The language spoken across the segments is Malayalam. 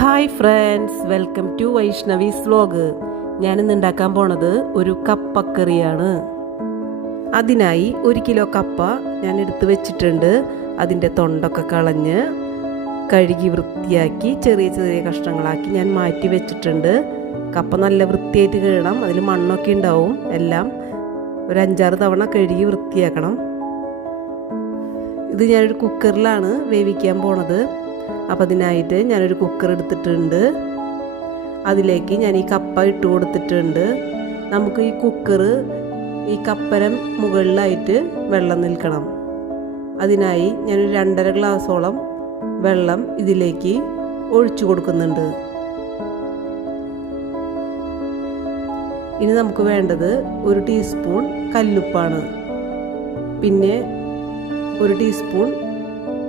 Hi friends welcome to Vaishnavi's vlog ഞാനിന്ന് ഉണ്ടാക്കാൻ പോണത് ഒരു കപ്പക്കറിയാണ്. അതിനായി ഒരു കിലോ കപ്പ ഞാൻ എടുത്തു വെച്ചിട്ടുണ്ട്. അതിന്റെ തൊണ്ടൊക്കെ കളഞ്ഞ് കഴുകി വൃത്തിയാക്കി ചെറിയ ചെറിയ കഷ്ണങ്ങളാക്കി ഞാൻ മാറ്റി വെച്ചിട്ടുണ്ട്. കപ്പ നല്ല വൃത്തിയായിട്ട് കഴുകണം അതിൽ മണ്ണൊക്കെ ഉണ്ടാവും. എല്ലാം ഒരു അഞ്ചാറ് തവണ കഴുകി വൃത്തിയാക്കണം. ഇത് ഞാനൊരു കുക്കറിലാണ് വേവിക്കാൻ പോണത്. അപ്പം അതിനായിട്ട് ഞാനൊരു കുക്കർ എടുത്തിട്ടുണ്ട്. അതിലേക്ക് ഞാൻ ഈ കപ്പ ഇട്ട് കൊടുത്തിട്ടുണ്ട്. നമുക്ക് ഈ കുക്കർ ഈ കപ്പരം മുകളിലായിട്ട് വെള്ളം നിൽക്കണം. അതിനായി ഞാനൊരു രണ്ടര ഗ്ലാസോളം വെള്ളം ഇതിലേക്ക് ഒഴിച്ചു കൊടുക്കുന്നുണ്ട്. ഇനി നമുക്ക് വേണ്ടത് ഒരു ടീസ്പൂൺ കല്ലുപ്പാണ്. പിന്നെ ഒരു ടീസ്പൂൺ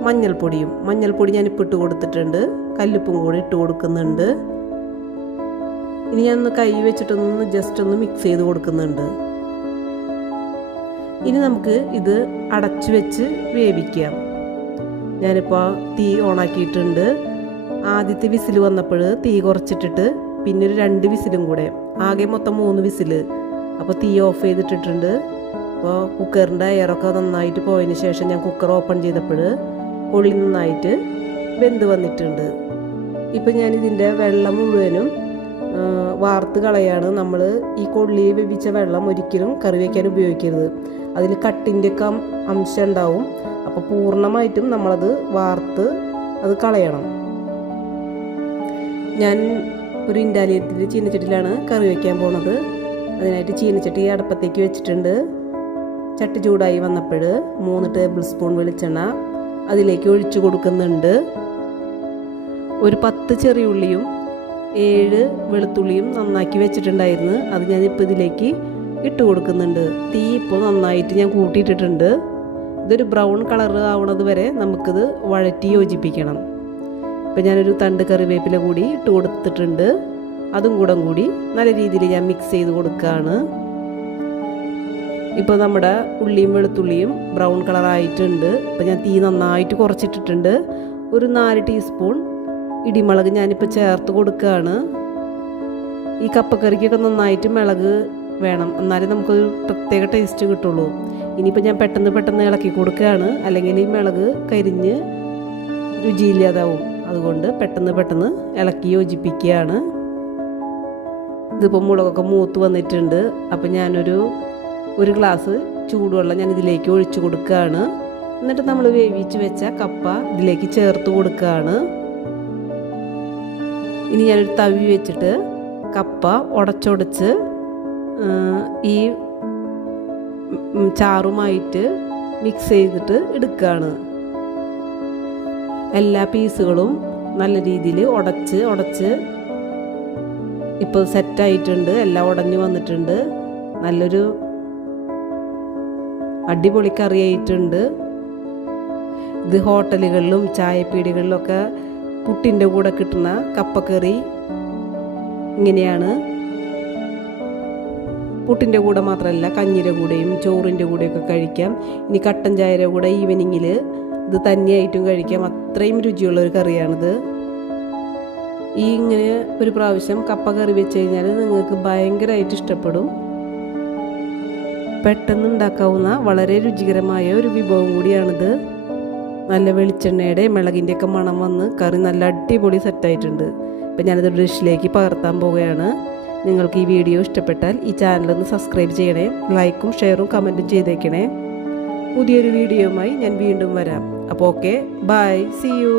മഞ്ഞൾപ്പൊടിയും മഞ്ഞൾപ്പൊടി ഞാൻ ഇട്ട് കൊടുത്തിട്ടുണ്ട്. കല്ലുപ്പും കൂടി ഇട്ട് കൊടുക്കുന്നുണ്ട്. ഇനി ഞാൻ ഒന്ന് കൈ വെച്ചിട്ടൊന്ന് ജസ്റ്റ് ഒന്ന് മിക്സ് ചെയ്ത് കൊടുക്കുന്നുണ്ട്. ഇനി നമുക്ക് ഇത് അടച്ചു വെച്ച് വേവിക്കാം. ഞാനിപ്പോൾ തീ ഓണാക്കിയിട്ടുണ്ട്. ആദ്യത്തെ വിസിൽ വന്നപ്പോൾ തീ കുറച്ചിട്ടിട്ട് പിന്നെ ഒരു രണ്ട് വിസിലും കൂടെ ആകെ മൊത്തം മൂന്ന് വിസിൽ അപ്പോൾ തീ ഓഫ് ചെയ്തിട്ടിട്ടുണ്ട്. അപ്പോൾ കുക്കറിന്റെ എയറൊക്കെ നന്നായിട്ട് പോയതിന് ശേഷം ഞാൻ കുക്കർ ഓപ്പൺ ചെയ്തപ്പോൾ കൊള്ളി നന്നായിട്ട് വെന്ത് വന്നിട്ടുണ്ട്. ഇപ്പം ഞാനിതിന്റെ വെള്ളം മുഴുവനും വാർത്ത് കളയാണ് നമ്മൾ ഈ കൊള്ളി വെവിച്ച വെള്ളം ഒരിക്കലും കറി വയ്ക്കാൻ ഉപയോഗിക്കരുത്. അതിൽ കട്ടിന്റെ ഒക്കെ അംശം ഉണ്ടാവും. അപ്പോൾ പൂർണമായിട്ടും നമ്മളത് വാർത്ത് അത് കളയണം. ഞാൻ ഒരു ഇൻഡാലിയത്തിൽ ചീനച്ചട്ടിയിലാണ് കറി വയ്ക്കാൻ പോണത്. അതിനായിട്ട് ചീനച്ചട്ടി അടുപ്പത്തേക്ക് വെച്ചിട്ടുണ്ട്. ചട്ടി ചൂടായി വന്നപ്പോൾ മൂന്ന് ടേബിൾ സ്പൂൺ വെളിച്ചെണ്ണ അതിലേക്ക് ഒഴിച്ചു കൊടുക്കുന്നുണ്ട്. ഒരു പത്ത് ചെറിയുള്ളിയും ഏഴ് വെളുത്തുള്ളിയും നന്നാക്കി വെച്ചിട്ടുണ്ടായിരുന്നു. അത് ഞാനിപ്പോൾ ഇതിലേക്ക് ഇട്ട് കൊടുക്കുന്നുണ്ട്. തീ ഇപ്പോൾ നന്നായിട്ട് ഞാൻ കൂട്ടിയിട്ടിട്ടുണ്ട്. ഇതൊരു ബ്രൗൺ കളർ ആവണത് വരെ നമുക്കിത് വഴറ്റി യോജിപ്പിക്കണം. ഇപ്പം ഞാനൊരു തണ്ട് കറിവേപ്പില കൂടി ഇട്ട് കൊടുത്തിട്ടുണ്ട്. അതും കൂടെ കൂടി നല്ല രീതിയിൽ ഞാൻ മിക്സ് ചെയ്ത് കൊടുക്കുകയാണ് ഇപ്പോൾ നമ്മുടെ ഉള്ളിയും വെളുത്തുള്ളിയും ബ്രൗൺ കളറായിട്ടുണ്ട്. അപ്പോൾ ഞാൻ തീ നന്നായിട്ട് കുറച്ചിട്ടിട്ടുണ്ട്. ഒരു നാല് ടീസ്പൂൺ ഇടിമുളക് ഞാനിപ്പോൾ ചേർത്ത് കൊടുക്കുകയാണ് ഈ കപ്പക്കറിക്കൊക്കെ നന്നായിട്ട് മിളക് വേണം. എന്നാലേ നമുക്കൊരു പ്രത്യേക ടേസ്റ്റ് കിട്ടുള്ളൂ. ഇനിയിപ്പോൾ ഞാൻ പെട്ടെന്ന് പെട്ടെന്ന് ഇളക്കി കൊടുക്കുകയാണ് അല്ലെങ്കിൽ ഈ മിളക് കരിഞ്ഞ് രുചിയില്ലാതാവും. അതുകൊണ്ട് പെട്ടെന്ന് പെട്ടെന്ന് ഇളക്കി യോജിപ്പിക്കുകയാണ്. ഇതിപ്പോൾ മുളകൊക്കെ മൂത്ത് വന്നിട്ടുണ്ട്. അപ്പോൾ ഞാനൊരു ഒരു ഗ്ലാസ് ചൂടുവെള്ളം ഞാൻ ഇതിലേക്ക് ഒഴിച്ചു കൊടുക്കുകയാണ്. എന്നിട്ട് നമ്മൾ വേവിച്ച് വെച്ച കപ്പ ഇതിലേക്ക് ചേർത്ത് കൊടുക്കുകയാണ്. ഇനി ഞാനൊരു തവി വെച്ചിട്ട് കപ്പ ഉടച്ചൊടിച്ച് ഈ ചാറുമായിട്ട് മിക്സ് ചെയ്തിട്ട് എടുക്കുകയാണ്. എല്ലാ പീസുകളും നല്ല രീതിയിൽ ഉടച്ച് ഉടച്ച് ഇപ്പോൾ സെറ്റായിട്ടുണ്ട് എല്ലാം ഉടഞ്ഞു വന്നിട്ടുണ്ട്. നല്ലൊരു അടിപൊളി കറിയായിട്ടുണ്ട് ഇത് ഹോട്ടലുകളിലും ചായപ്പീടികളിലൊക്കെ പുട്ടിന്റെ കൂടെ കിട്ടുന്ന കപ്പക്കറി ഇങ്ങനെയാണ്. പുട്ടിന്റെ കൂടെ മാത്രമല്ല കഞ്ഞിയുടെ കൂടെയും ചോറിന്റെ കൂടെയൊക്കെ കഴിക്കാം. ഇനി കട്ടൻ ചായയുടെ കൂടെ ഈവനിങ്ങിൽ ഇത് തന്നെയായിട്ടും കഴിക്കാം. അത്രയും രുചിയുള്ള ഒരു കറിയാണിത്. ഈ ഇങ്ങനെ ഒരു പ്രാവശ്യം കപ്പ കറി വെച്ച് കഴിഞ്ഞാൽ നിങ്ങൾക്ക് ഭയങ്കരമായിട്ട് ഇഷ്ടപ്പെടും. പെട്ടെന്ന് ഉണ്ടാക്കാവുന്ന വളരെ രുചികരമായ ഒരു വിഭവം കൂടിയാണിത്. നല്ല വെളിച്ചെണ്ണയുടെ മിളകിന്റെ ഒക്കെ മണം വന്ന് കറി നല്ല അടിപൊളി സെറ്റായിട്ടുണ്ട്. ഇപ്പം ഞാനത് ഡിഷിലേക്ക് പകർത്താൻ പോവുകയാണ്. നിങ്ങൾക്ക് ഈ വീഡിയോ ഇഷ്ടപ്പെട്ടാൽ ഈ ചാനലൊന്ന് സബ്സ്ക്രൈബ് ചെയ്യണേ ലൈക്കും ഷെയറും കമന്റും ചെയ്തേക്കണേ. പുതിയൊരു വീഡിയോയുമായി ഞാൻ വീണ്ടും വരാം. അപ്പോൾ ഓക്കെ ബൈ സി യു.